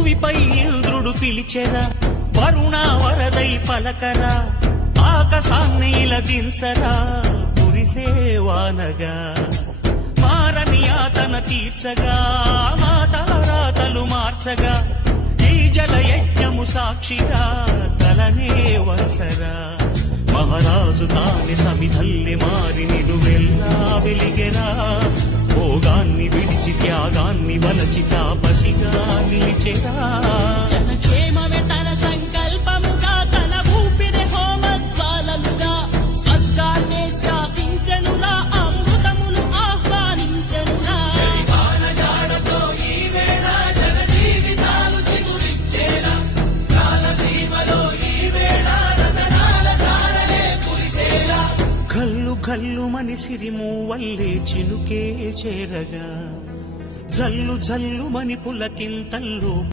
భూమిపై ఇంద్రుడు పిలిచెరా, వరుణ వరదై పలకరా, ఆకాశాన్ని ఇలదించరా కురిసేవానగా. మారని యాతన తీర్చగా, మాతల రాతలు మార్చగా, ఈ జలయజ్ఞము సాక్షిగా తలనే వంచరా. మహారాజు తాని సమిధల్లి మారి నిలువెల్లా వెలిగెరా, భోగాన్ని విడిచి త్యాగాన్ని వలచి తాపసిగా నిలిచెరా. జనక్షేమమే తన సంకల్పముగా, తన ఊపిరి హోమజ్వాలలుగా, స్వర్గాన్నే శాసించెనులా, అమృతమును ఆహ్వానించెనులా. కల్లు కల్లు మని సిరిమూవల్లే చినుకే చేరగా, జల్లు జల్లు మని పులకింతల్లో